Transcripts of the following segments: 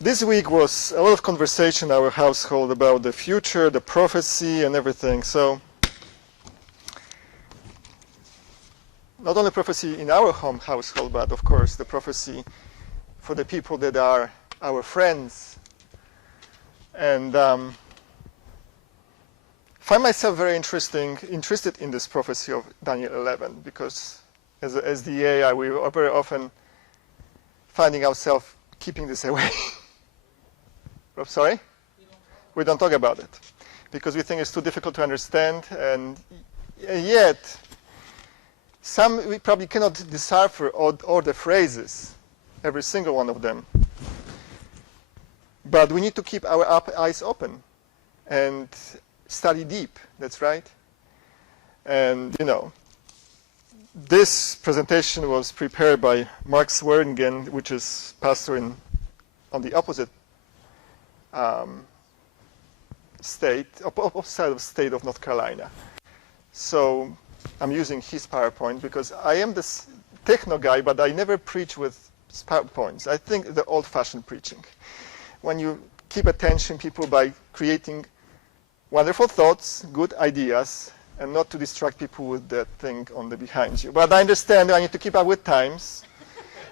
This week was a lot of conversation in our household about the future, the prophecy, and everything. So, not only prophecy in our household, but of course the prophecy for the people that are our friends. And find myself very interested in this prophecy of Daniel 11, because as the AI, we are very often finding ourselves keeping this away. Sorry? We don't talk about it because we think it's too difficult to understand, and yet we probably cannot decipher all the phrases, every single one of them. But we need to keep our eyes open and study deep. That's right. And this presentation was prepared by Mark Swearingen, which is pastor on the opposite side of state of North Carolina. So I'm using his PowerPoint because I am this techno guy, but I never preach with PowerPoints. I think the old-fashioned preaching, when you keep attention people by creating wonderful thoughts, good ideas, and not to distract people with that thing on the behind you. But I understand I need to keep up with times,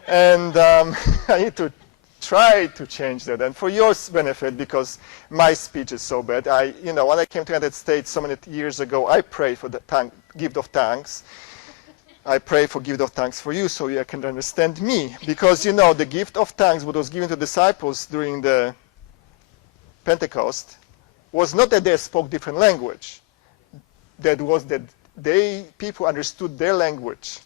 and I need to try to change that. And for your benefit, because my speech is so bad, when I came to the United States so many years ago, I prayed for the gift of tongues. I pray for gift of tongues for you so you can understand me. Because, the gift of tongues, what was given to disciples during the Pentecost, was not that they spoke different language. That was that people understood their language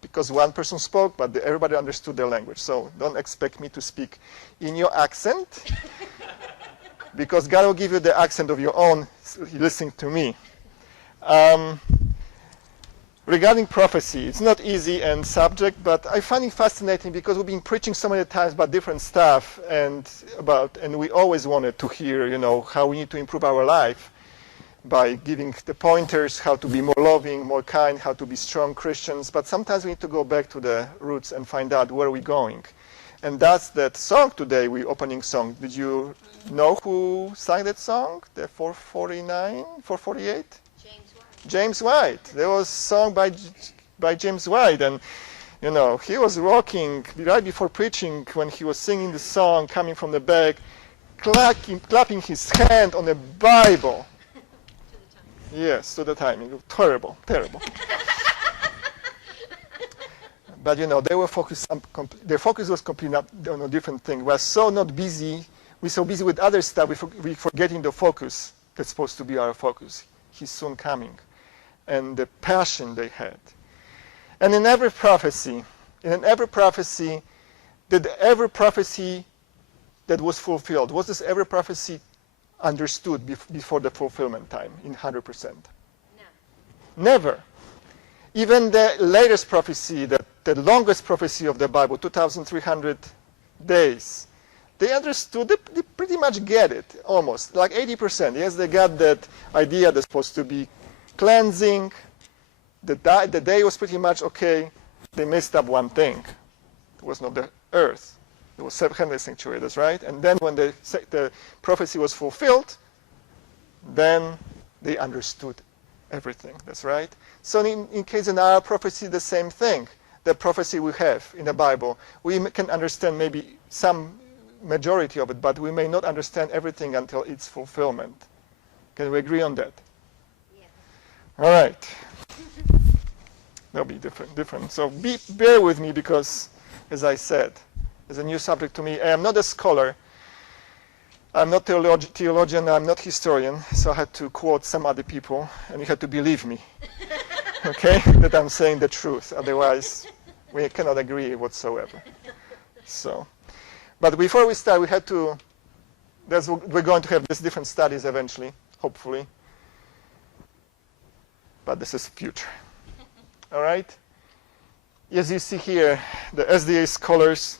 because one person spoke, but everybody understood their language. So don't expect me to speak in your accent, because God will give you the accent of your own listening to me. Regarding prophecy, it's not easy and subject, but I find it fascinating because we've been preaching so many times about different stuff and we always wanted to hear, how we need to improve our life by giving the pointers, how to be more loving, more kind, how to be strong Christians. But sometimes we need to go back to the roots and find out where we're going. And that's that song today, opening song. Did you know who sang that song? The 449, 448? James White. There was a song by James White, and he was rocking right before preaching when he was singing the song, coming from the back, clapping his hand on the Bible. Yes, to the timing. Terrible, terrible. But they were focused. Their focus was completely on a different thing. We're so not busy. We're so busy with other stuff. We're forgetting the focus that's supposed to be our focus. He's soon coming. And the passion they had. And in every prophecy, did every prophecy that was fulfilled, was this every prophecy understood before the fulfillment time in 100%? No. Never. Even the latest prophecy, the longest prophecy of the Bible, 2,300 days, they understood, they pretty much get it, almost, like 80%. Yes, they got that idea that's supposed to be cleansing. The day was pretty much okay. They messed up one thing. It was not the earth. It was 700th century, that's right. And then when the prophecy was fulfilled, then they understood everything, that's right. So in case in our prophecy, the same thing. The prophecy we have in the Bible, we can understand maybe some majority of it, but we may not understand everything until its fulfillment. Can we agree on that? Yes. All right. That'll be different. So bear with me because, as I said, it's a new subject to me. I am not a scholar. I'm not theologian. I'm not historian. So I had to quote some other people, and you had to believe me, okay, that I'm saying the truth. Otherwise, we cannot agree whatsoever. So, but before we start, we had to. We're going to have these different studies eventually, hopefully. But this is future. All right. As you see here, the SDA scholars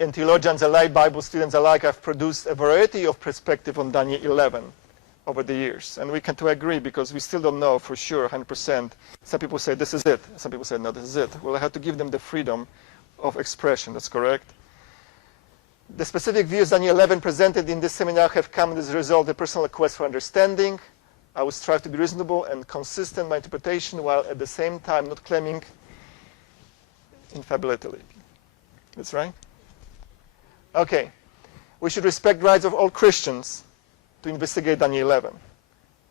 and theologians alike, Bible students alike, have produced a variety of perspectives on Daniel 11 over the years. And we can to agree because we still don't know for sure 100%. Some people say this is it. Some people say no, this is it. Well, I have to give them the freedom of expression. That's correct. The specific views Daniel 11 presented in this seminar have come as a result of the personal quest for understanding. I will strive to be reasonable and consistent in my interpretation while at the same time not claiming infallibility. That's right? Okay. We should respect the rights of all Christians to investigate Daniel 11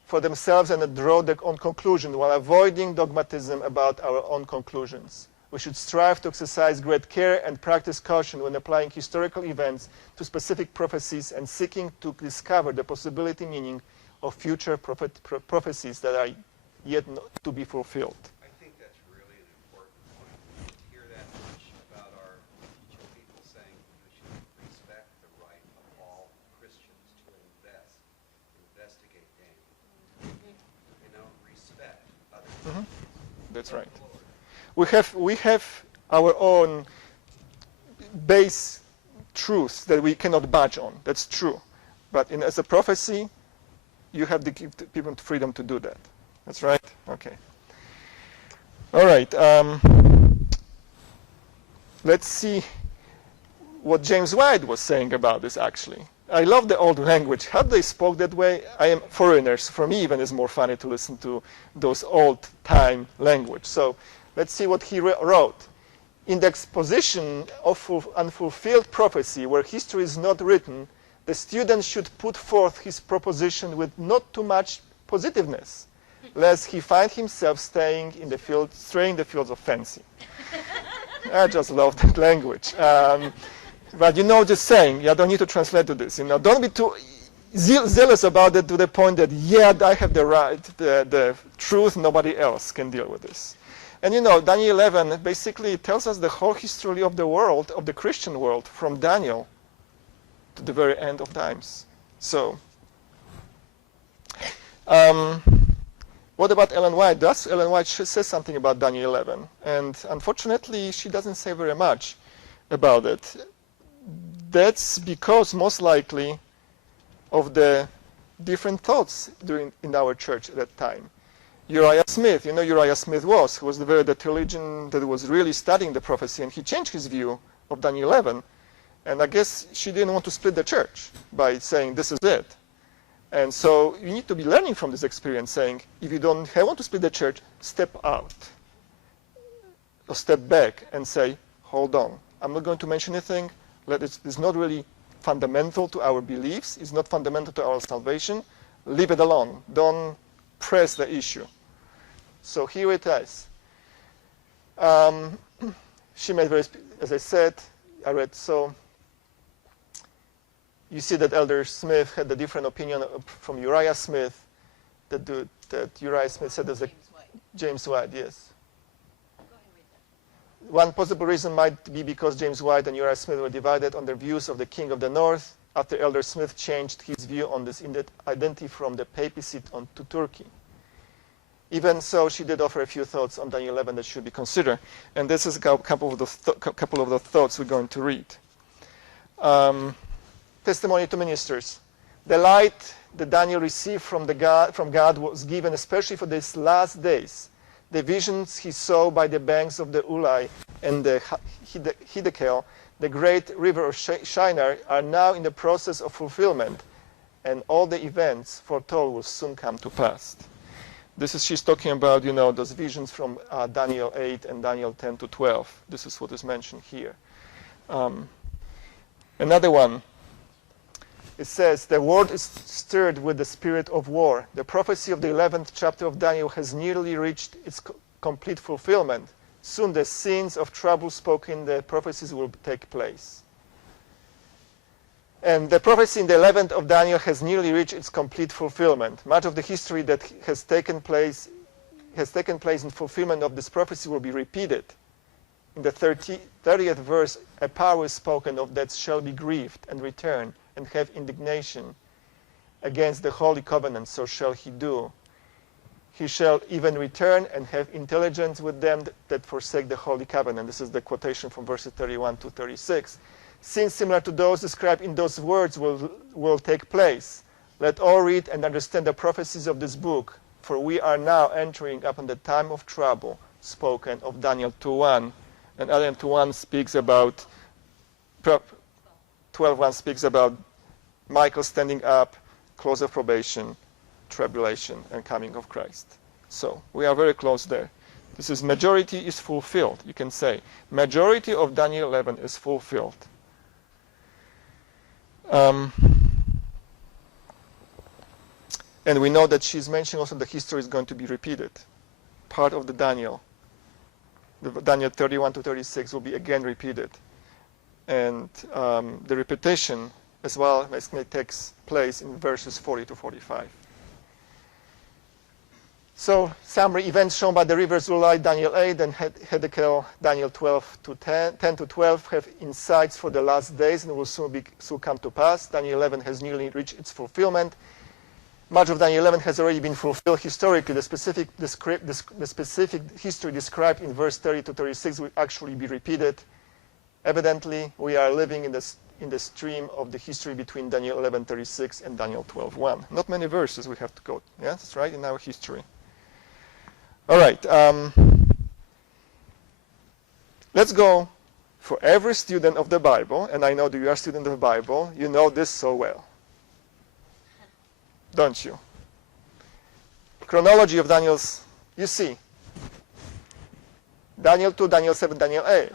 for themselves and draw their own conclusion while avoiding dogmatism about our own conclusions. We should strive to exercise great care and practice caution when applying historical events to specific prophecies and seeking to discover the possibility meaning of future prophecies that are yet to be fulfilled. I think that's really an important point. We don't hear that much about our people saying we should respect the right of all Christians to investigate Daniel. You know, respect others. That's right. We have our own base truths that we cannot budge on. That's true. But as a prophecy, you have to give people freedom to do that. That's right? Okay. All right. Let's see what James White was saying about this, actually. I love the old language. How they spoke that way, I am foreigners. For me, even, it's more funny to listen to those old-time language. So let's see what he wrote. In the exposition of unfulfilled prophecy, where history is not written, the student should put forth his proposition with not too much positiveness, lest he find himself straying in the fields of fancy. I just love that language. But you know, just saying, I don't need to translate to this. You know, don't be too zealous about it to the point that, I have the right, the truth, nobody else can deal with this. And you know, Daniel 11 basically tells us the whole history of the world, of the Christian world, from Daniel to the very end of times. So, what about Ellen White? Ellen White says something about Daniel 11. And unfortunately, she doesn't say very much about it. That's because, most likely, of the different thoughts in our church at that time. Uriah Smith, you know Uriah Smith who was the theologian that was really studying the prophecy, and he changed his view of Daniel 11. And I guess she didn't want to split the church by saying this is it. And so you need to be learning from this experience, saying if you don't want to split the church, step out or step back and say, hold on, I'm not going to mention anything. It's not really fundamental to our beliefs. It's not fundamental to our salvation. Leave it alone. Don't press the issue. So here it is. She made as I said, I read so. You see that Elder Smith had a different opinion from Uriah Smith. That Uriah Smith said as James White, yes. One possible reason might be because James White and Uriah Smith were divided on their views of the King of the North after Elder Smith changed his view on this identity from the papacy to Turkey. Even so, she did offer a few thoughts on Daniel 11 that should be considered. And this is a couple of the thoughts we're going to read. Testimony to ministers. The light that Daniel received from God was given especially for these last days. The visions he saw by the banks of the Ulai and the Hiddekel, the great river of Shinar, are now in the process of fulfillment, and all the events foretold will soon come to pass. She's talking about, those visions from Daniel 8 and Daniel 10 to 12. This is what is mentioned here. Another one. It says, the world is stirred with the spirit of war. The prophecy of the 11th chapter of Daniel has nearly reached its complete fulfillment. Soon the scenes of trouble spoken in the prophecies will take place. And the prophecy in the 11th of Daniel has nearly reached its complete fulfillment. Much of the history that has taken place in fulfillment of this prophecy will be repeated. In the 30th verse, a power is spoken of that shall be grieved and return and have indignation against the holy covenant, so shall he do. He shall even return and have intelligence with them that forsake the holy covenant. This is the quotation from verses 31 to 36. Scenes similar to those described in those words will take place. Let all read and understand the prophecies of this book, for we are now entering upon the time of trouble spoken of Daniel 2:1. And Daniel 2:1 speaks about 12:1 speaks about Michael standing up, close of probation, tribulation, and coming of Christ. So we are very close there. This is majority is fulfilled. You can say majority of Daniel 11 is fulfilled. And we know that she's mentioning also the history is going to be repeated. Part of the Daniel 31 to 36 will be again repeated. And the repetition as well may takes place in verses 40 to 45. So summary events shown by the rivers Ulai, Daniel 8, and Hedekel, Daniel 12 to 10 to 12 have insights for the last days and will soon come to pass. Daniel 11 has nearly reached its fulfillment. Much of Daniel 11 has already been fulfilled historically. The specific history described in verse 30 to 36 will actually be repeated. Evidently, we are living in the stream of the history between Daniel 11:36 and Daniel 12:1. Not many verses we have to go. Yeah, that's right, in our history. All right. Let's go for every student of the Bible, and I know that you are a student of the Bible, you know this so well. Don't you? Chronology of Daniel's, you see. Daniel 2, Daniel 7, Daniel 8.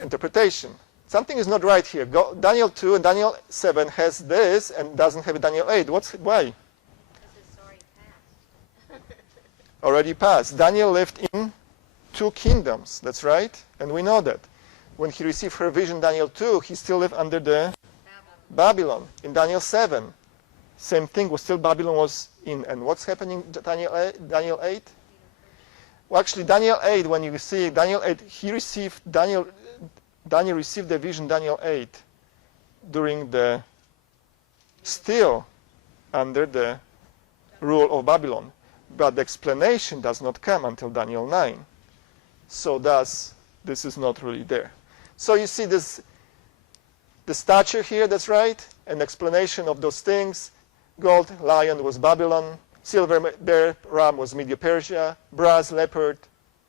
Interpretation. Something is not right here. Daniel 2 and Daniel 7 has this and doesn't have Daniel 8. Why? Because it's already passed. Already passed. Daniel lived in 2 kingdoms. That's right. And we know that. When he received her vision, Daniel 2, he still lived under the Babylon. In Daniel 7, same thing, was still Babylon was in. And what's happening in Daniel 8? Well, actually, Daniel 8, when you see Daniel 8, Daniel received the vision, Daniel 8, during the, still under the rule of Babylon. But the explanation does not come until Daniel 9. So thus, this is not really there. So you see this, the stature here, that's right, an explanation of those things. Gold lion was Babylon, silver bear ram was Media-Persia, brass leopard,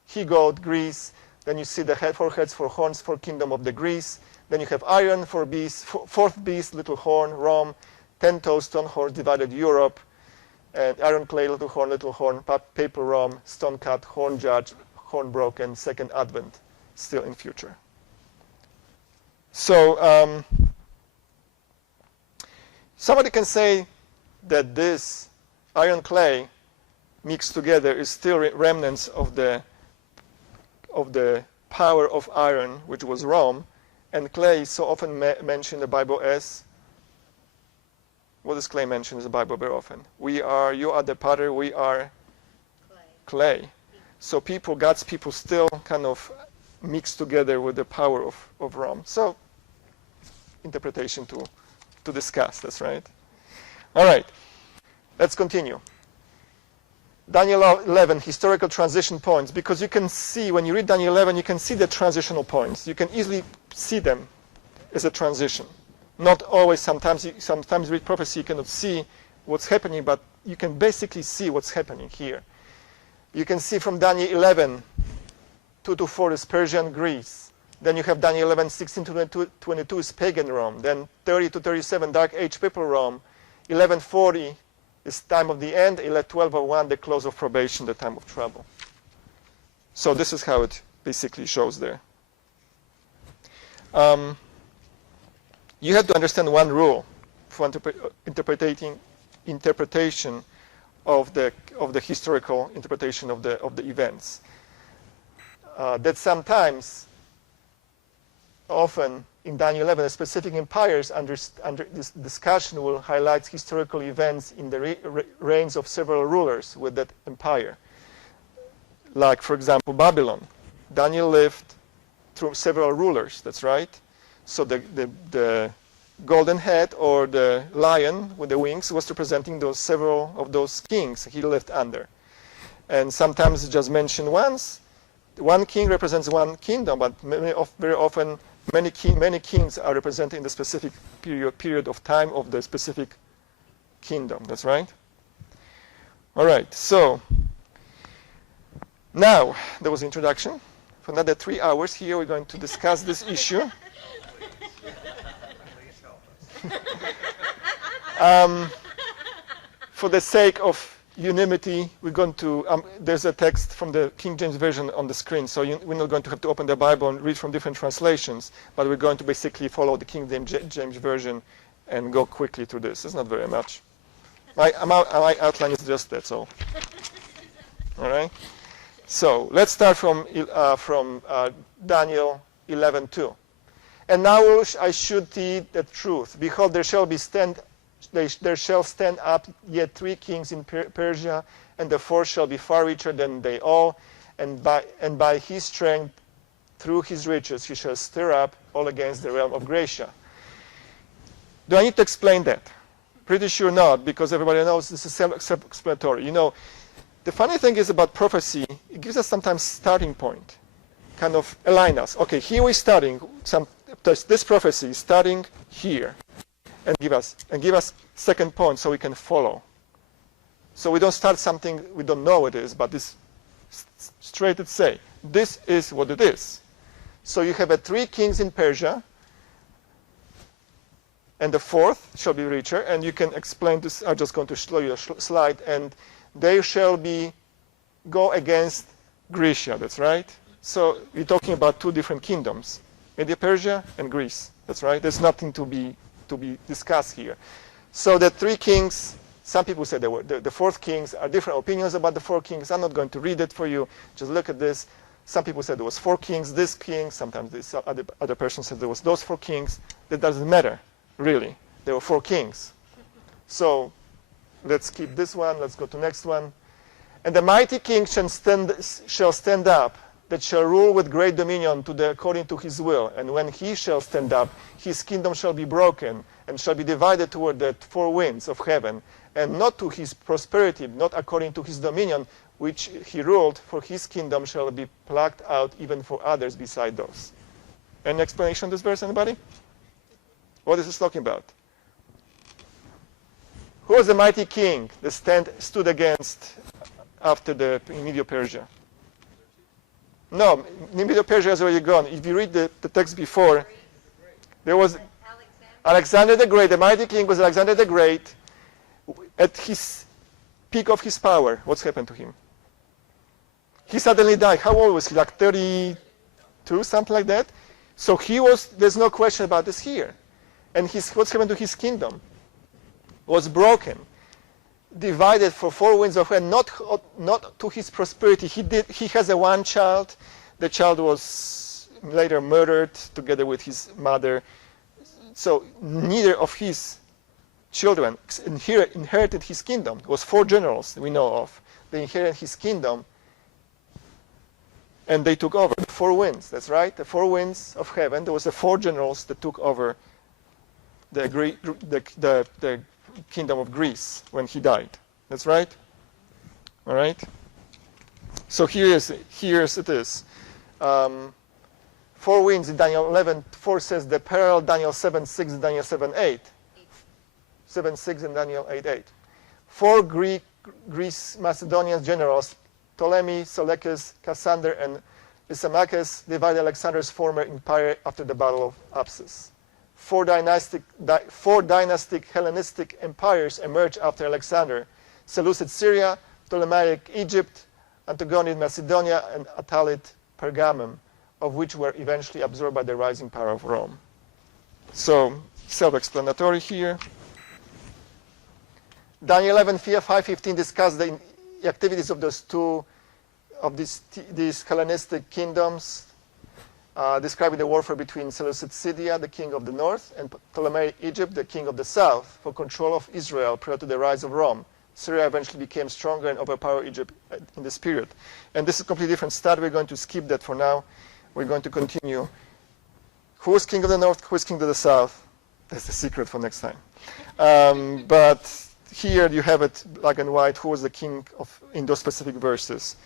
he-goat Greece. Then you see the 4 heads, 4 horns, 4 kingdom of the Greece. Then you have iron, 4 beasts, 4th beast, little horn, Rome, 10 toes, stone horse, divided Europe, and iron clay, little horn, paper Rome, stone cut, horn judge, horn broken, second advent, still in future. So somebody can say that this iron clay mixed together is still remnants of the power of iron, which was Rome, and clay is so often mentioned in the Bible as, what is clay mentioned in the Bible very often? You are the potter, we are clay. So God's people still kind of mix together with the power of Rome. So interpretation to discuss, that's right. All right, let's continue. Daniel 11, historical transition points, because you can see, when you read Daniel 11, you can see the transitional points. You can easily see them as a transition. Not always, sometimes you read prophecy, you cannot see what's happening, but you can basically see what's happening here. You can see from Daniel 11, 2 to 4 is Persian Greece. Then you have Daniel 11, 16 to 22 is pagan Rome. Then 30 to 37, Dark Age people Rome. 1140 is time of the end. 1201, the close of probation, the time of trouble. So this is how it basically shows there. You have to understand one rule for interpretation of the historical interpretation of the events. That sometimes, often in Daniel 11, specific empires under this discussion will highlight historical events in the reigns of several rulers with that empire. Like, for example, Babylon. Daniel lived through several rulers, that's right. So the golden head or the lion with the wings was representing several of those kings he lived under. And sometimes it's just mentioned once. One king represents one kingdom, but very often many kings are represented in the specific period of time of the specific kingdom. That's right? All right, so now there was introduction. For another 3 hours here, we're going to discuss this issue. Please help us. For the sake of unanimity, we're going to, there's a text from the King James Version on the screen, so we're not going to have to open the Bible and read from different translations, but we're going to basically follow the King James Version and go quickly through this. It's not very much. My outline is just that, so. All right? So let's start from Daniel 11:2. And now I should thee the truth. Behold, there shall stand up yet 3 kings in Persia, and the 4th shall be far richer than they all, and by his strength, through his riches, he shall stir up all against the realm of Gracia. Do I need to explain that? Pretty sure not, because everybody knows this is self-explanatory. You know, the funny thing is about prophecy, it gives us sometimes starting point, kind of align us. Okay, here we're starting, this prophecy is starting here, and give us second point so we can follow. So we don't start something we don't know what it is, but this straight to say, this is what it is. So you have 3 kings in Persia, and the 4th shall be richer, and you can explain this. I'm just going to show you a slide, and they shall go against Grecia. That's right. So we're talking about 2 different kingdoms, Media Persia and Greece. That's right. There's nothing to be discussed here. So the 3 kings, some people say they were the 4th kings, are different opinions about the 4 kings. I'm not going to read it for you. Just look at this. Some people said there was 4 kings, this king. Sometimes this other person said there was those 4 kings. That doesn't matter, really. There were 4 kings. So let's keep this one. Let's go to the next one. And the mighty king shall stand up, that shall rule with great dominion according to his will. And when he shall stand up, his kingdom shall be broken, and shall be divided toward the 4 winds of heaven, and not to his prosperity, not according to his dominion, which he ruled, for his kingdom shall be plucked out even for others beside those. Any explanation of this verse, anybody? What is this talking about? Who was the mighty king that stood against after the Medo-Persia? No, Medo-Persia has already gone. If you read the text before, there was Alexander the Great. The mighty king was Alexander the Great. At his peak of his power, what's happened to him? He suddenly died. How old was he? Like 32, something like that? So there's no question about this here. And what's happened to his kingdom? Was broken, divided for 4 winds of heaven, not to his prosperity. He has one child. The child was later murdered together with his mother. So neither of his children inherited his kingdom. It was 4 generals we know of. They inherited his kingdom, and they took over. The 4 winds, that's right. The 4 winds of heaven. There was the 4 generals that took over the kingdom of Greece when he died. That's right? All right? So here's it is. 4 winds in Daniel 11:4 says the parallel Daniel 7:6 and Daniel 7:8. 7:6 and Daniel 8:8. 4 Greece Macedonian generals, Ptolemy, Seleucus, Cassander, and Lysimachus, divided Alexander's former empire after the Battle of Apsus. 4 dynastic Hellenistic empires emerged after Alexander: Seleucid Syria, Ptolemaic Egypt, Antigonid Macedonia, and Attalid Pergamum, of which were eventually absorbed by the rising power of Rome. So, self-explanatory here. Daniel 11:5-15 discuss the activities of these Hellenistic kingdoms, describing the warfare between Seleucid Syria, the king of the north, and Ptolemaic Egypt, the king of the south, for control of Israel prior to the rise of Rome. Syria eventually became stronger and overpowered Egypt in this period. And this is a completely different study. We're going to skip that for now. We're going to continue. Who is king of the north? Who is king of the south? That's the secret for next time. But here you have it black and white. Who was the king in those specific verses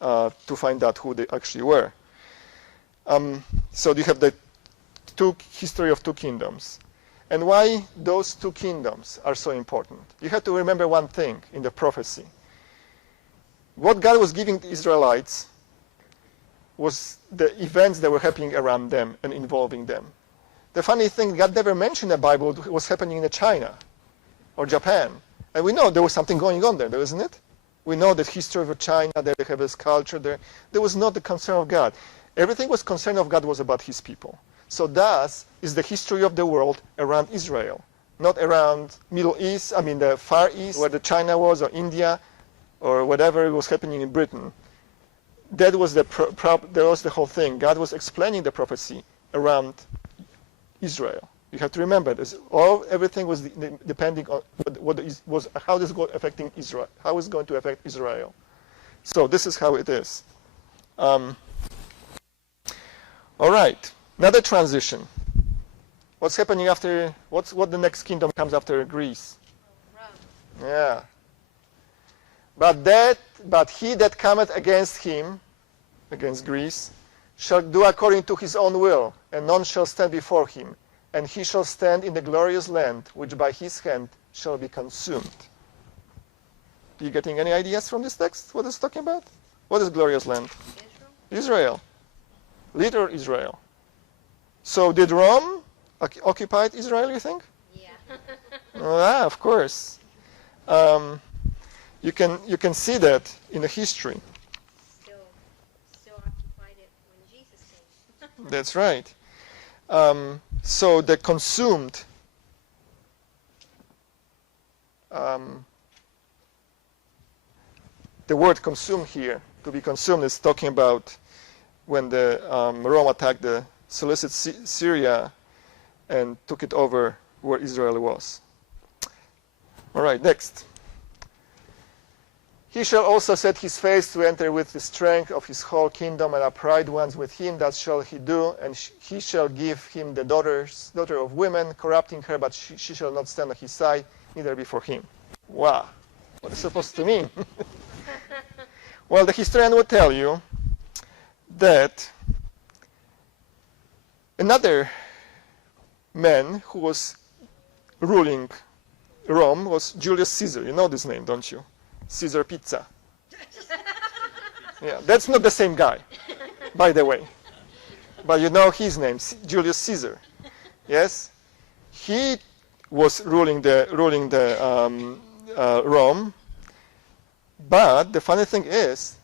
to find out who they actually were. So you have the history of 2 kingdoms. And why those 2 kingdoms are so important? You have to remember one thing in the prophecy. What God was giving the Israelites was the events that were happening around them and involving them. The funny thing, God never mentioned in the Bible what was happening in China or Japan. And we know there was something going on there, isn't it? We know the history of China, they have this culture there. There was not the concern of God. Everything was concern of God was about his people. So thus is the history of the world around Israel, not around Middle East, the Far East, where the China was, or India, or whatever was happening in Britain. That was that was the whole thing. God was explaining the prophecy around Israel. You have to remember this. Everything was depending on how this was affecting Israel. How it's going to affect Israel. So this is how it is. All right. Another transition. What's happening after? What the next kingdom comes after Greece? Rome. Yeah. But he that cometh against him, against Greece, shall do according to his own will, and none shall stand before him. And he shall stand in the glorious land, which by his hand shall be consumed. Are you getting any ideas from this text? What it's talking about? What is glorious land? Israel. Literal Israel. So did Rome occupy Israel, you think? Yeah. Of course. You can see that in the history. Still occupied it when Jesus came. That's right. So the consumed, the word consume here, to be consumed, is talking about when the Rome attacked the Seleucid Syria and took it over where Israel was. All right, next. He shall also set his face to enter with the strength of his whole kingdom, and upright ones with him. That shall he do, and he shall give him the daughter of women, corrupting her, but she shall not stand on his side, neither before him. Wow, what is it supposed to mean? Well, the historian will tell you that another man who was ruling Rome was Julius Caesar. You know this name, don't you? Caesar Pizza. Yeah, that's not the same guy, by the way. But you know his name, Julius Caesar. Yes, he was ruling the Rome. But the funny thing is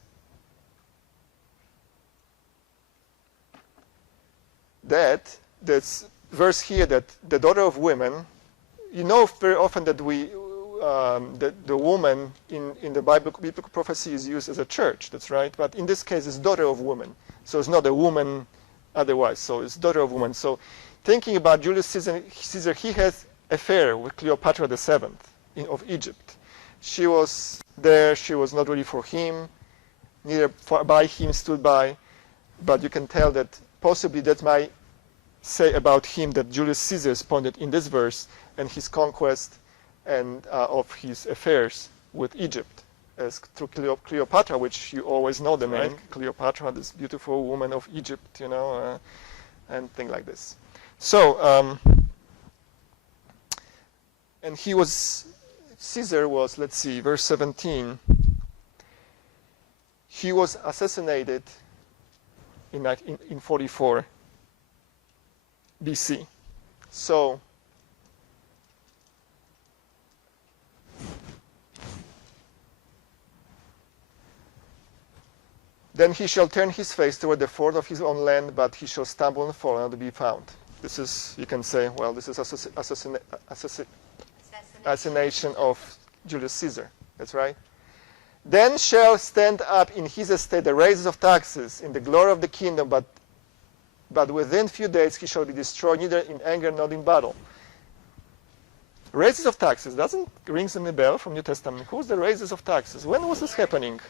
that this verse here, that the daughter of women, you know very often that the woman in the biblical prophecy is used as a church, that's right. But in this case, it's daughter of woman. So it's not a woman otherwise. So it's daughter of woman. So thinking about Julius Caesar, he had affair with Cleopatra VII of Egypt. She was there. She was not really for him. Neither by him stood by. But you can tell that possibly that might say about him that Julius Caesar is pointed in this verse and his conquest and of his affairs with Egypt, as through Cleopatra, which you always know the name, right? Cleopatra, this beautiful woman of Egypt, you know, and things like this. So, and Caesar was, let's see, verse 17. He was assassinated in 44 BC. So, then he shall turn his face toward the ford of his own land, but he shall stumble and fall and not be found. This is, you can say, well, this is assassination of Julius Caesar. That's right. Then shall stand up in his estate the raisers of taxes in the glory of the kingdom, but within few days he shall be destroyed, neither in anger nor in battle. Raisers of taxes, doesn't ring any bell from New Testament? Who's the raisers of taxes? When was this happening?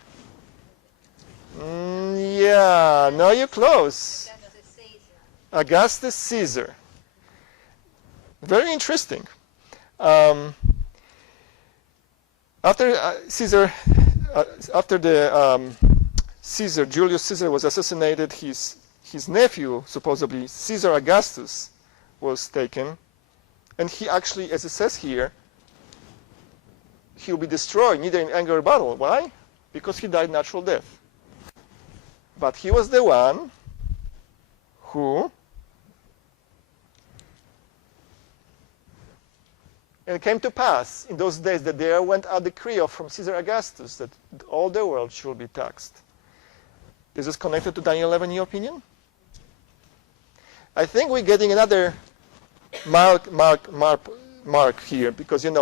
Yeah, no, you're close. Augustus Caesar. Very interesting. After Julius Caesar was assassinated, his nephew, supposedly Caesar Augustus, was taken, and he actually, as it says here, he'll be destroyed, neither in anger or battle. Why? Because he died natural death. But he was the one who And it came to pass in those days that there went a decree from Caesar Augustus that all the world should be taxed. Is this connected to Daniel 11 in your opinion? I think we're getting another mark here, because you're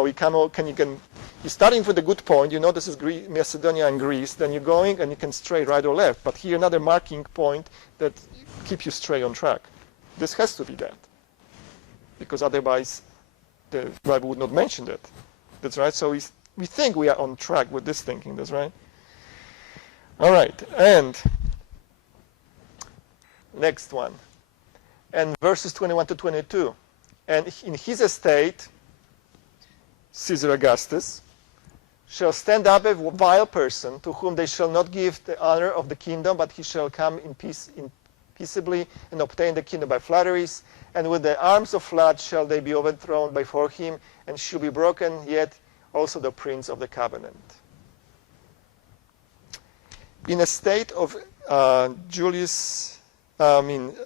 starting with a good point. You know this is Macedonia and Greece. Then you're going and you can stray right or left. But here another marking point that keeps you straight on track. This has to be that, because otherwise the Bible would not mention that. That's right. So we think we are on track with this thinking. That's right. All right. And next one. And verses 21 to 22. And in his estate, Caesar Augustus shall stand up a vile person to whom they shall not give the honor of the kingdom, but he shall come in peaceably and obtain the kingdom by flatteries. And with the arms of flat shall they be overthrown before him, and shall be broken, yet also the prince of the covenant. In a state of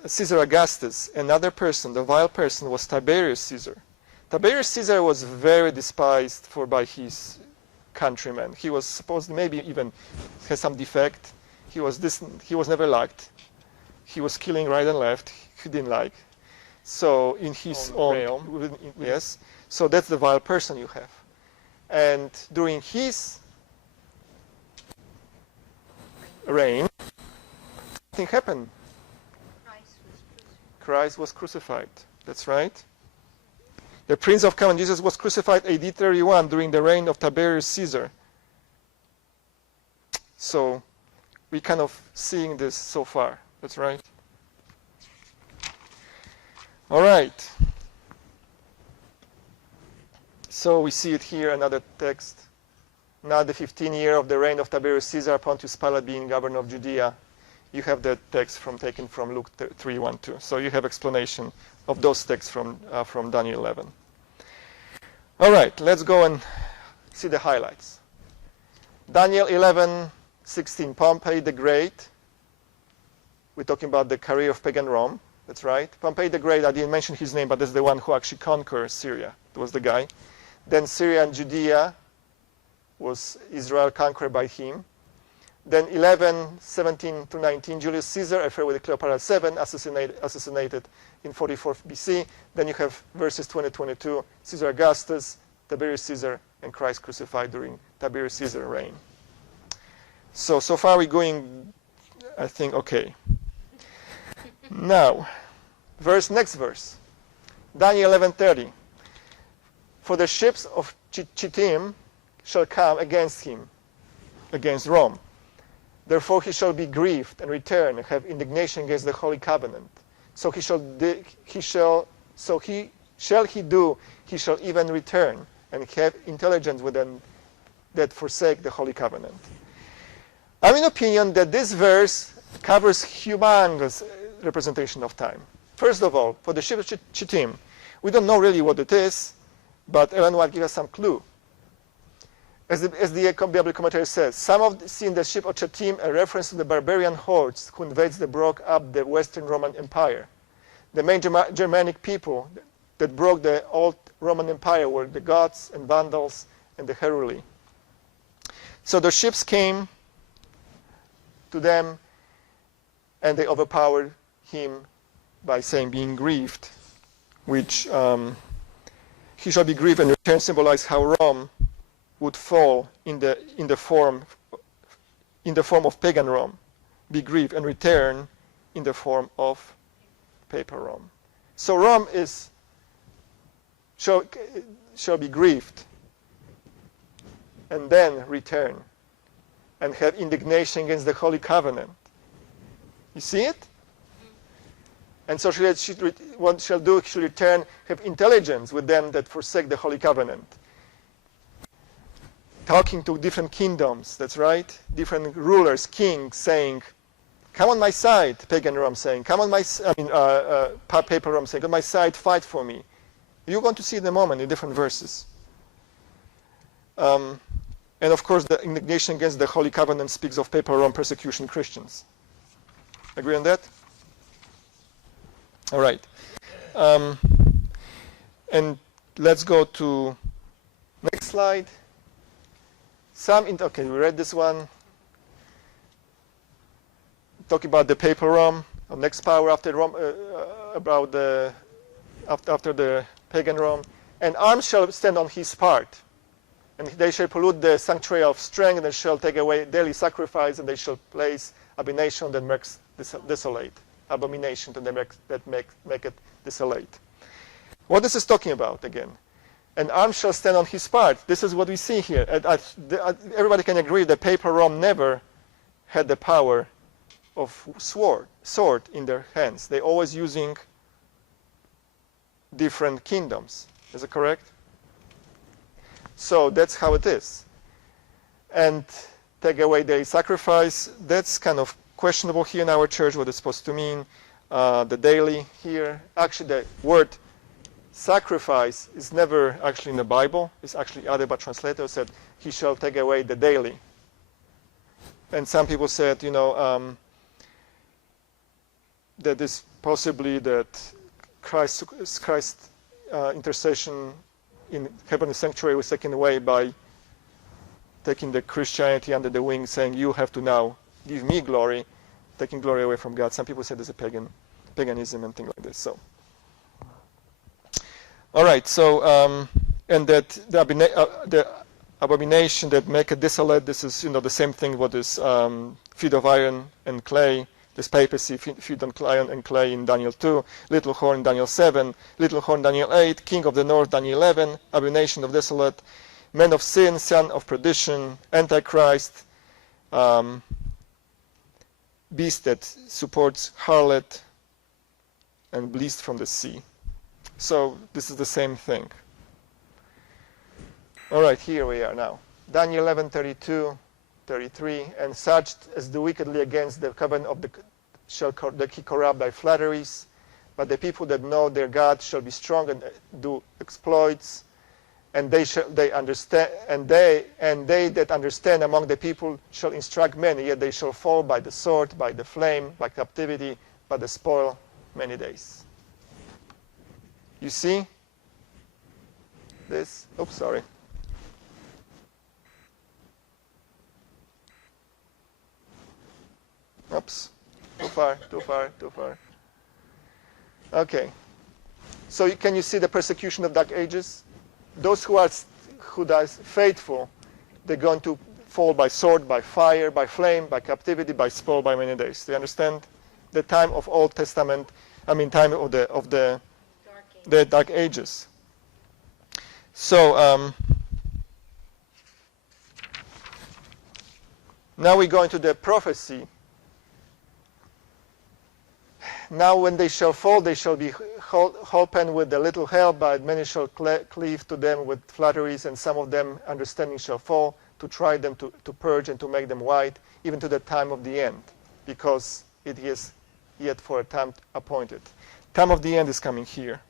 Caesar Augustus, another person, the vile person, was Tiberius Caesar. Tiberius Caesar was very despised by his countrymen. He was supposed maybe even has some defect. He was never liked. He was killing right and left. He didn't like. So in his own realm, yes. So that's the vile person you have. And during his reign, nothing happened. Christ was crucified. That's right. The Prince of Covenant, Jesus, was crucified AD 31 during the reign of Tiberius Caesar. So we're kind of seeing this so far. That's right. All right. So we see it here, another text. Now the 15th year of the reign of Tiberius Caesar, Pontius Pilate being governor of Judea. You have that text taken from Luke 3:1-2. So you have explanation of those texts from Daniel 11. All right, let's go and see the highlights. Daniel 11:16, Pompey the Great. We're talking about the career of pagan Rome. That's right. Pompey the Great, I didn't mention his name, but that's the one who actually conquered Syria. That was the guy. Then Syria and Judea was Israel conquered by him. Then 11:17-19, Julius Caesar, affair with Cleopatra 7, assassinated in 44 BC. Then you have verses 20-22, Caesar Augustus, Tiberius Caesar, and Christ crucified during Tiberius Caesar reign. So far we're going, I think, okay. Now, next verse, Daniel 11:30. For the ships of Chittim shall come against him, against Rome. Therefore he shall be grieved and return and have indignation against the holy covenant. So he shall even return and have intelligence with them that forsake the holy covenant. I'm in opinion that this verse covers humongous representation of time. First of all, for the ship of Chittim, we don't know really what it is, but Ellen White gives us some clue. As the Bible commentary says, some of see in the ship of Chittim a reference to the barbarian hordes who broke up the Western Roman Empire. The main Germanic people that broke the old Roman Empire were the Goths and Vandals and the Heruli. So the ships came to them and they overpowered him by saying being grieved, which he shall be grieved and return symbolized how Rome would fall in the form of pagan Rome, be grieved and return in the form of paper Rome. So Rome shall be grieved and then return and have indignation against the holy covenant. You see it? And so what shall do? Shall return, have intelligence with them that forsake the holy covenant. Talking to different kingdoms, that's right, different rulers, kings, saying, "Come on my side." Pagan Rome saying, "Come on my," paper Rome saying, "On my side, fight for me." You're going to see in a moment in different verses. And of course, the indignation against the Holy Covenant speaks of paper Rome persecution Christians. Agree on that? All right. And let's go to slide. Okay, we read this one. Talking about the papal Rome, next power after Rome, after the pagan Rome. And arms shall stand on his part, and they shall pollute the sanctuary of strength, and they shall take away daily sacrifice, and they shall place abomination that makes desolate. Abomination that make it desolate. What this is talking about again? An arm shall stand on his part. This is what we see here. Everybody can agree that papal Rome never had the power of sword in their hands. They're always using different kingdoms. Is it correct? So that's how it is. And take away daily sacrifice. That's kind of questionable here in our church what it's supposed to mean. The daily here. Actually, the word sacrifice is never actually in the Bible. It's actually added by translators said, he shall take away the daily. And some people said, that is possibly that Christ's intercession in heavenly sanctuary was taken away by taking the Christianity under the wing, saying, you have to now give me glory, taking glory away from God. Some people say there's a paganism and things like this. So, all right. So, and that the abomination that make it desolate. This is the same thing. What is feet of iron and clay. This papacy, feet on iron and clay in Daniel 2, little horn in Daniel 7, little horn Daniel 8, king of the north Daniel 11, abomination of desolate, man of sin, son of perdition, antichrist, beast that supports harlot, and beast from the sea. So this is the same thing. All right, here we are now. Daniel 11:32. 33, and such as do wickedly against the covenant of the shall he corrupt by flatteries, but the people that know their God shall be strong and do exploits, and they understand, and they that understand among the people shall instruct many, yet they shall fall by the sword, by the flame, by captivity, by the spoil many days. You see this? Oops, sorry. Oops, too far. Okay. So can you see the persecution of Dark Ages? Those who are faithful, they're going to fall by sword, by fire, by flame, by captivity, by spoil, by many days. Do you understand? The time of Old Testament, time of the Dark Ages. So now we go into the prophecy. Now when they shall fall, they shall be holpen with the little hell, but many shall cleave to them with flatteries, and some of them understanding shall fall, to try them to purge and to make them white, even to the time of the end, because it is yet for a time appointed. Time of the end is coming here.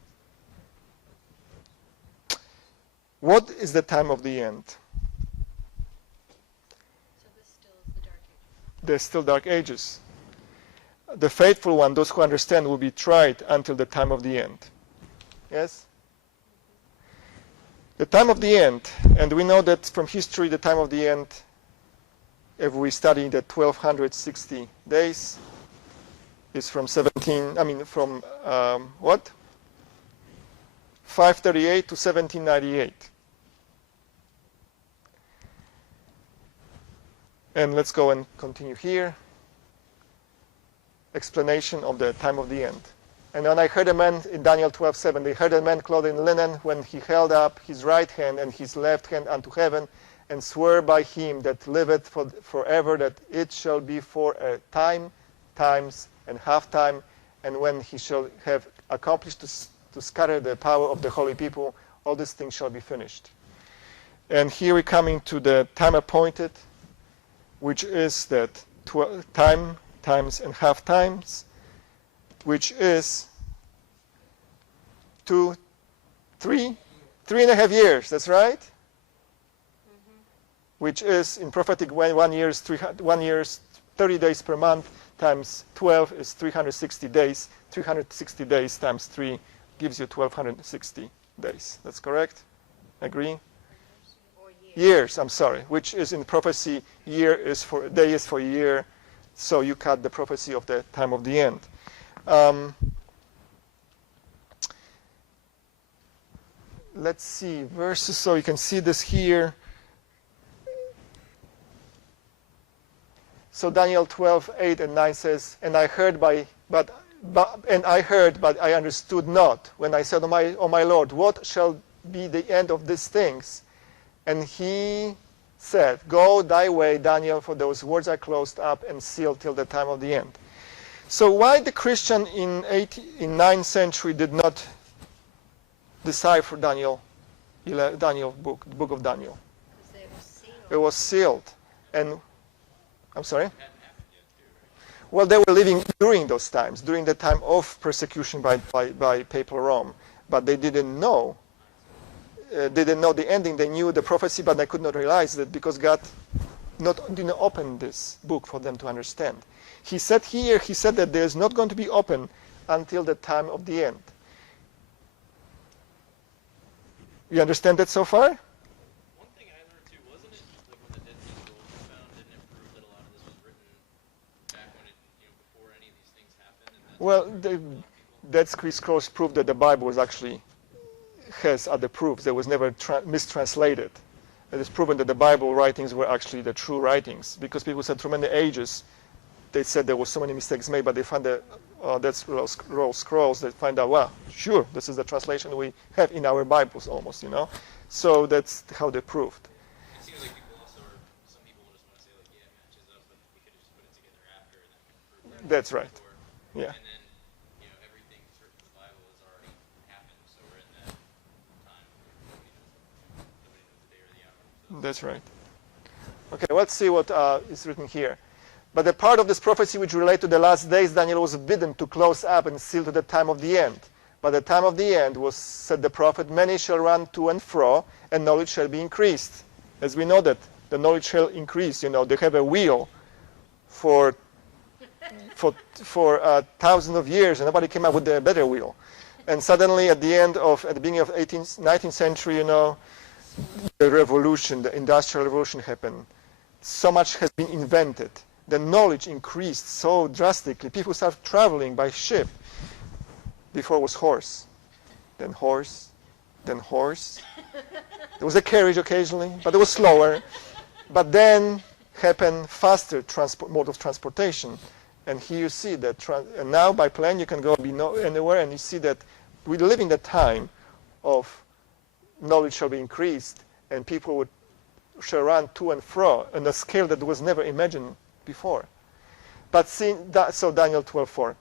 What is the time of the end? So this still is the Dark Ages. There's still Dark Ages. The faithful one, those who understand, will be tried until the time of the end. Yes? The time of the end, and we know that from history, the time of the end, if we study the 1260 days, is from 538 to 1798. And let's go and continue here. Explanation of the time of the end. And when I heard a man in Daniel 12:7, they heard a man clothed in linen when he held up his right hand and his left hand unto heaven, and swore by him that liveth forever that it shall be for a time, times, and half time, and when he shall have accomplished to scatter the power of the holy people, all these things shall be finished. And here we're coming to the time appointed, which is that time, times, and half times, which is 3.5 years. That's right. Which is in prophetic way 1 year, 30 days per month times 12 is 360 days. 360 days times 3 gives you 1260 days. That's correct. Agree? Years, I'm sorry, which is in prophecy, day is for year, so you cut the prophecy of the time of the end. Let's see, verses, so you can see this here. So Daniel 12:8 and 9 says, and I heard, but I understood not, when I said, O my Lord, what shall be the end of these things? And he said, go thy way, Daniel, for those words are closed up and sealed till the time of the end. So why the Christian in 9th century did not decipher Daniel book, the book of Daniel? Because they were sealed. It was sealed. And, I'm sorry? Well, they were living during those times, during the time of persecution by papal Rome. But they didn't know. They didn't know the ending. They knew the prophecy, but they could not realize that because God didn't open this book for them to understand. He said that there is not going to be open until the time of the end. You understand that so far? One thing I learned too, wasn't it like when the Dead Sea Scrolls were found, didn't it prove that a lot of this was written back when before any of these things happened? And Well, the Dead Sea Scrolls proved that the Bible has other proofs. It was never mistranslated. It is proven that the Bible writings were actually the true writings, because people said through many ages they said there were so many mistakes made, but they found the Dead Sea Scrolls. They find out, well, sure, this is the translation we have in our Bibles almost, So that's how they proved. it seems like people also some people will just want to say like, yeah, it matches up, but we could have just put it together after and then prove that. That's right. Before. Yeah. And then, everything written in the Bible has already happened, so we're in that time. Nobody knows the day or the hour. So. That's right. Okay, let's see what is written here. But the part of this prophecy which relate to the last days, Daniel was bidden to close up and seal to the time of the end. But the time of the end was, said the prophet, many shall run to and fro, and knowledge shall be increased. As we know that the knowledge shall increase. They have a wheel for thousands of years, and nobody came up with a better wheel. And suddenly, at the beginning of 19th century, the revolution, the industrial revolution happened. So much has been invented. The knowledge increased so drastically. People started traveling by ship. Before it was horse, then horse, then horse. There was a carriage occasionally, but it was slower. But then happened faster mode of transportation. And here you see that, and now by plane you can go anywhere, and you see that we live in the time of knowledge shall be increased, and people shall run to and fro on a scale that was never imagined before. So Daniel 12:4.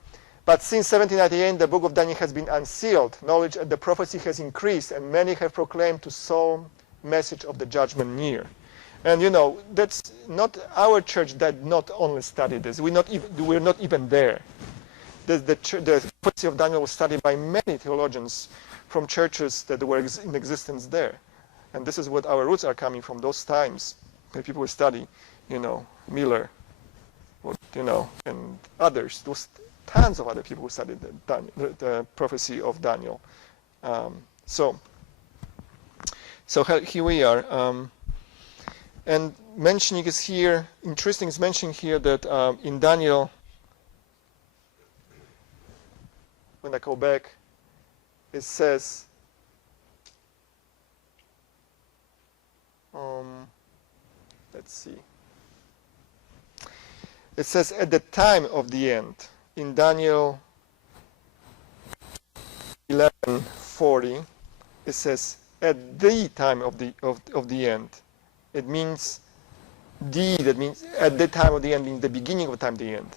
But since 1798, the book of Daniel has been unsealed. Knowledge and the prophecy has increased, and many have proclaimed to sow message of the judgment near. And that's not our church that not only studied this. We're not even there. The prophecy of Daniel was studied by many theologians from churches that were in existence there. And this is what our roots are coming from, those times when people would study, Miller, and others. There was tons of other people who studied the prophecy of Daniel. So here we are. And mentioning is here, interesting is mentioning here that in Daniel, when I go back, it says, let's see. It says at the time of the end, in Daniel 11:40, it says at the time of the end. It means that means at the time of the end, means the beginning of the time of the end.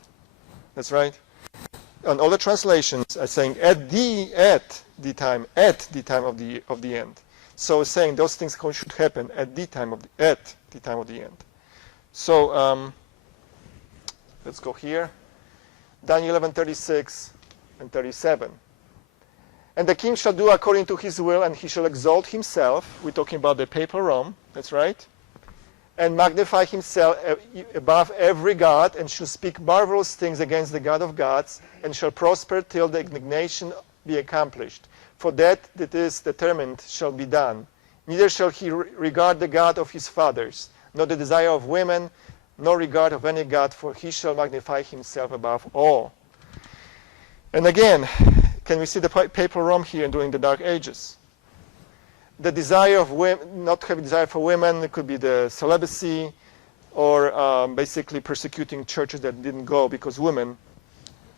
That's right. And all the translations are saying at the time of the end. So it's saying those things should happen at the time of the end. So let's go here. Daniel 11:36 and 37. And the king shall do according to his will, and he shall exalt himself. We're talking about the papal Rome. That's right. And magnify himself above every god, and shall speak marvelous things against the God of gods, and shall prosper till the indignation be accomplished. For that is determined shall be done, Neither shall he regard the God of his fathers, nor the desire of women, nor regard of any God, for he shall magnify himself above all. And again, can we see the papal Rome here during the Dark Ages? The desire of women, not having desire for women, it could be the celibacy, or basically persecuting churches that didn't go, because women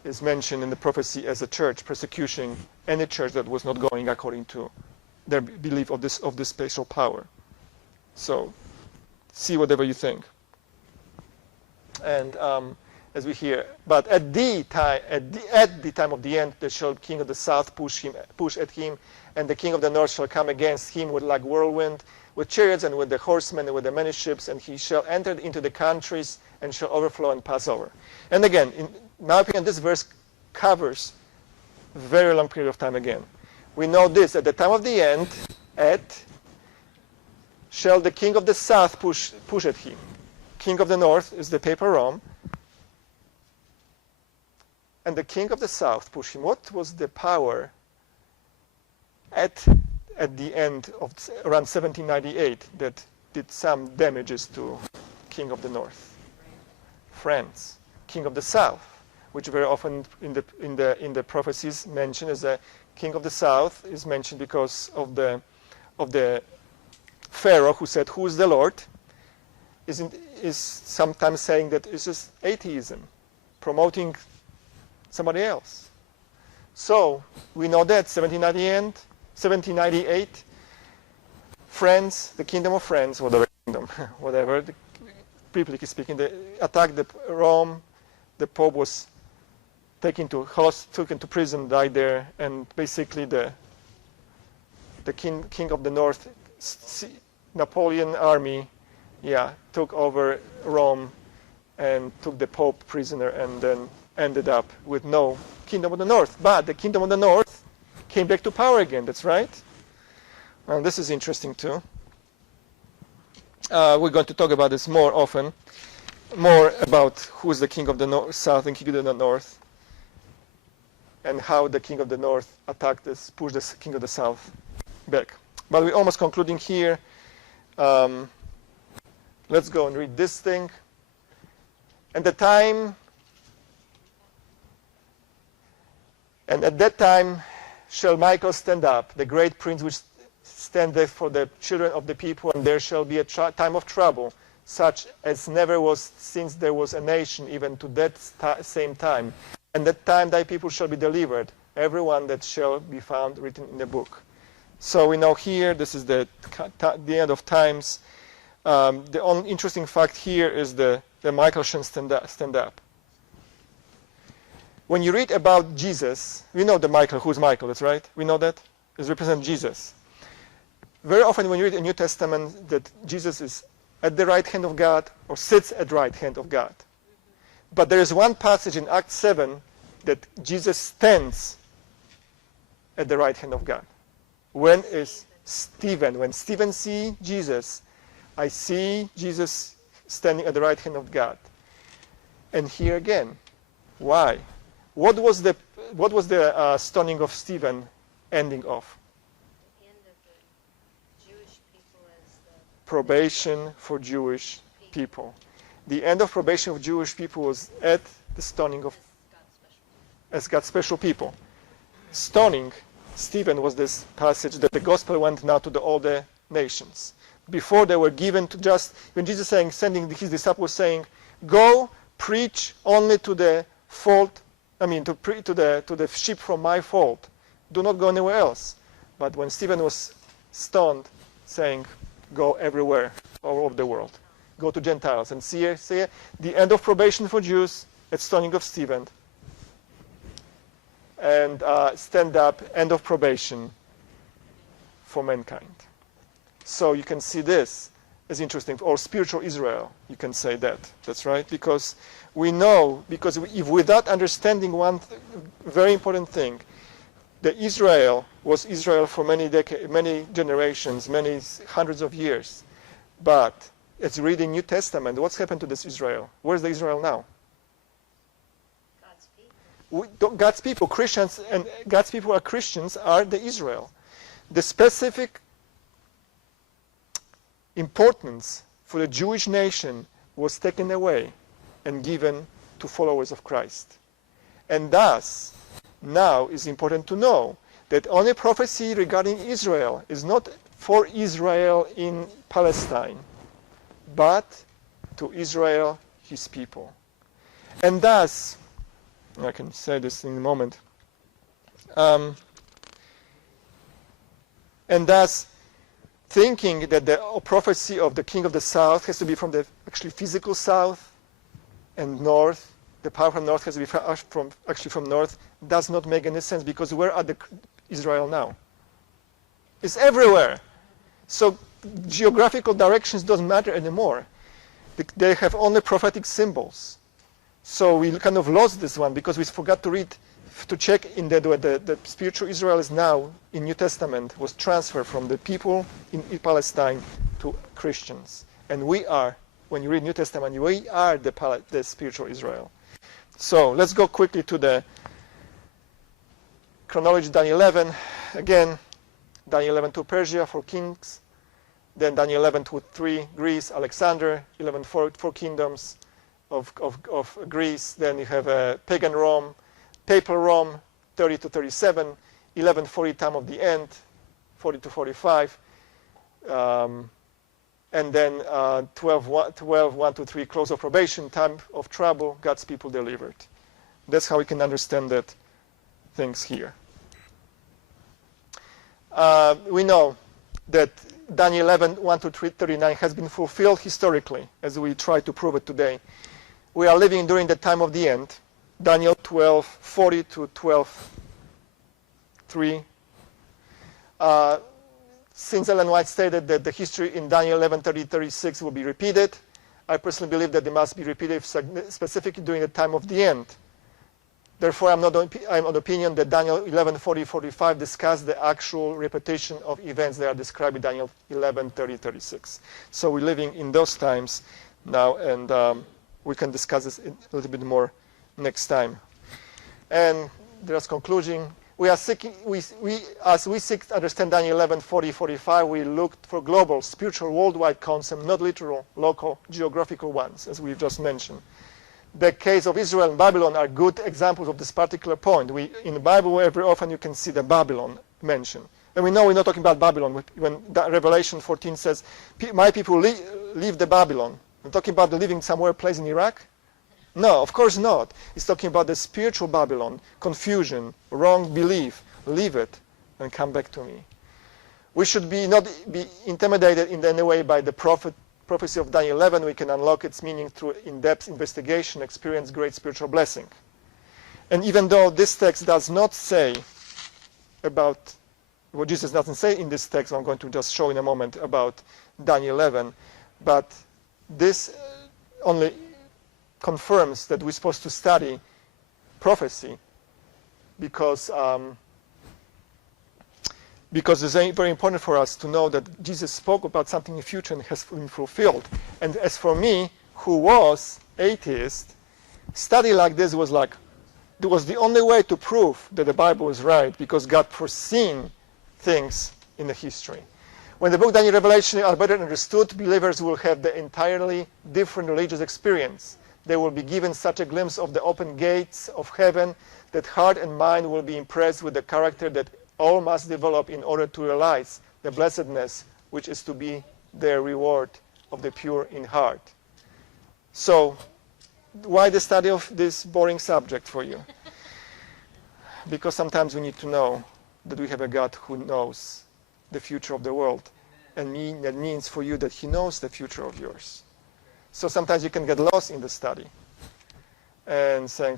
is mentioned in the prophecy as a church, persecuting any church that was not going according to their belief of this spatial power. So, see whatever you think. And as we hear, but at the time of the end, the king of the south push at him, and the king of the north shall come against him with like whirlwind, with chariots and with the horsemen and with the many ships, and he shall enter into the countries and shall overflow and pass over. And again, in my opinion, this verse covers a very long period of time again. We know this, at the time of the end, shall the king of the south push at him. King of the north is the papal Rome, and the king of the south push him. What was the power at the end of around 1798 that did some damages to king of the north? France. King of the south, which very often in the prophecies mentioned as a king of the south, is mentioned because of the Pharaoh who said, "Who is the Lord?" is sometimes saying that it's just atheism, promoting somebody else. So we know that 1798, France, the kingdom of France, whatever, biblically speaking, they attacked Rome. The Pope was taken to prison, died there, and basically the king of the north, Napoleon army, took over Rome and took the Pope prisoner, and then ended up with no kingdom of the north. But the kingdom of the north came back to power again. That's right. And this is interesting too. We're going to talk about this more often, more about who is the king of the south and king of the north, and how the king of the north attacked this, pushed the king of the south back. But we're almost concluding here. Let's go and read this thing. And at that time shall Michael stand up, the great prince which standeth for the children of the people, and there shall be a time of trouble, such as never was since there was a nation, even to that same time. And that time thy people shall be delivered, every one that shall be found written in the book. So we know here, this is the end of times. The only interesting fact here is that Michael shall stand up. When you read about Jesus, we know the Michael. Who's Michael? That's right. We know that. It represents Jesus. Very often when you read the New Testament, that Jesus is at the right hand of God or sits at the right hand of God. But there is one passage in Acts 7 that Jesus stands at the right hand of God. When Stephen sees Jesus, I see Jesus standing at the right hand of God. And here again, why? What was the stoning of Stephen ending off? The end of the Jewish people as the Probation for Jewish people. The end of probation of Jewish people was at the stoning of as God's special people. Stoning Stephen was this passage that the gospel went now to all the nations. Before they were given to just, when Jesus sending his disciples saying, go preach only to the fold, to the sheep from my fold. Do not go anywhere else. But when Stephen was stoned, saying, go everywhere, all over the world. Go to Gentiles. And see the end of probation for Jews at stoning of Stephen. And stand up, end of probation for mankind. So you can see this as interesting, or spiritual Israel, you can say that. That's right, because we know, if without understanding one very important thing, that Israel was Israel for many generations, many hundreds of years. But as reading New Testament, what's happened to this Israel? Where's the Israel now? God's people, Christians, and God's people are Christians, are the Israel. The specific importance for the Jewish nation was taken away and given to followers of Christ. And thus, now is important to know that only prophecy regarding Israel is not for Israel in Palestine, but to Israel, his people. And thus, I can say this in a moment, and thus, thinking that the prophecy of the king of the south has to be from the actually physical south and north, the power from north has to be from north, does not make any sense, because where are the Israel now? It's everywhere. So geographical directions don't matter anymore. They have only prophetic symbols. So we kind of lost this one because we forgot to read, to check in that the spiritual Israel is now in New Testament was transferred from the people in Palestine to Christians. And we are, when you read New Testament, we are the spiritual Israel. So let's go quickly to the chronology. Daniel 11. Again, Daniel 11 to Persia, 4 kings. Then Daniel 11 to 3, Greece, Alexander. 11, 4 kingdoms of Greece. Then you have pagan Rome, papal Rome, 30 to 37. 1140, time of the end, 40 to 45. And then 12, 1 to 3, close of probation, time of trouble, God's people delivered. That's how we can understand that things here. We know that Daniel 11, 1 to 39 has been fulfilled historically, as we try to prove it today. We are living during the time of the end. Daniel 12, 40 to 12, 3. Since Ellen White stated that the history in Daniel 11, 30, 36 will be repeated, I personally believe that they must be repeated specifically during the time of the end. Therefore, I'm of the opinion that Daniel 11, 40, 45 discuss the actual repetition of events that are described in Daniel 11, 30, 36. So we're living in those times now, and we can discuss this a little bit more next time. And there's conclusion. We are seeking, as we seek to understand Daniel 11, 40, 45, we looked for global, spiritual, worldwide concepts, not literal, local, geographical ones, as we've just mentioned. The case of Israel and Babylon are good examples of this particular point. In the Bible, very often you can see the Babylon mentioned. And we know we're not talking about Babylon. When Revelation 14 says, my people leave the Babylon, we're talking about the living somewhere place in Iraq? No, of course not. It's talking about the spiritual Babylon, confusion, wrong belief. Leave it and come back to me. We should not be intimidated in any way by the prophecy of Daniel 11. We can unlock its meaning through in-depth investigation, experience great spiritual blessing. And even though this text does not say about what Jesus doesn't say in this text, I'm going to just show in a moment about Daniel 11, but this only confirms that we're supposed to study prophecy because it's very important for us to know that Jesus spoke about something in the future and has been fulfilled. And as for me, who was atheist, study like this was the only way to prove that the Bible is right, because God foreseen things in the history. When the book Daniel Revelation are better understood, believers will have the entirely different religious experience. They will be given such a glimpse of the open gates of heaven that heart and mind will be impressed with the character that all must develop in order to realize the blessedness which is to be their reward of the pure in heart. So, why the study of this boring subject for you? Because sometimes we need to know that we have a God who knows the future of the world. And that means for you that he knows the future of yours. So sometimes you can get lost in the study and saying,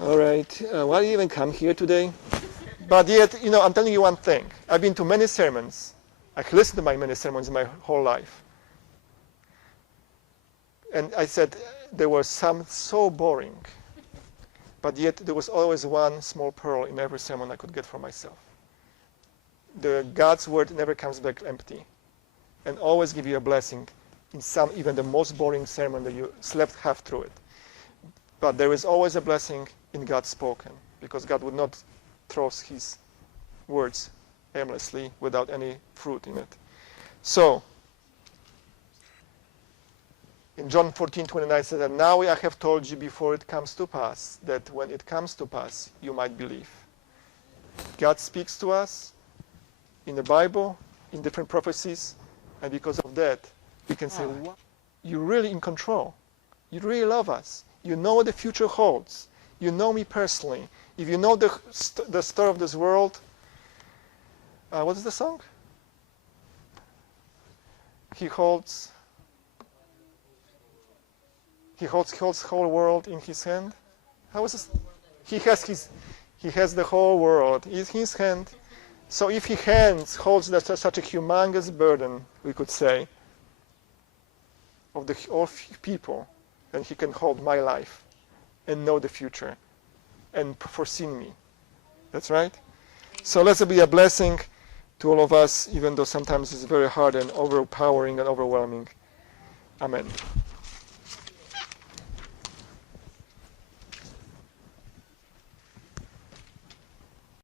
all right, why do you even come here today? But yet, I'm telling you one thing. I've been to many sermons. I've listened to many sermons in my whole life. And I said, there were some so boring. But yet, there was always one small pearl in every sermon I could get for myself. God's word never comes back empty. And always give you a blessing in even the most boring sermon that you slept half through it. But there is always a blessing in God's spoken, because God would not throw his words aimlessly without any fruit in it. So, in John 14:29 it says that now I have told you before it comes to pass, that when it comes to pass, you might believe. God speaks to us in the Bible, in different prophecies, and because of that, we can say, wow, you're really in control. You really love us. You know what the future holds. You know me personally. If you know the story of this world, what is the song? He holds whole world in his hand. How is this? He has the whole world in his hand. So if he holds such a humongous burden, we could say, of all people, then he can hold my life and know the future and foresee me. That's right? So let it be a blessing to all of us, even though sometimes it's very hard and overpowering and overwhelming. Amen.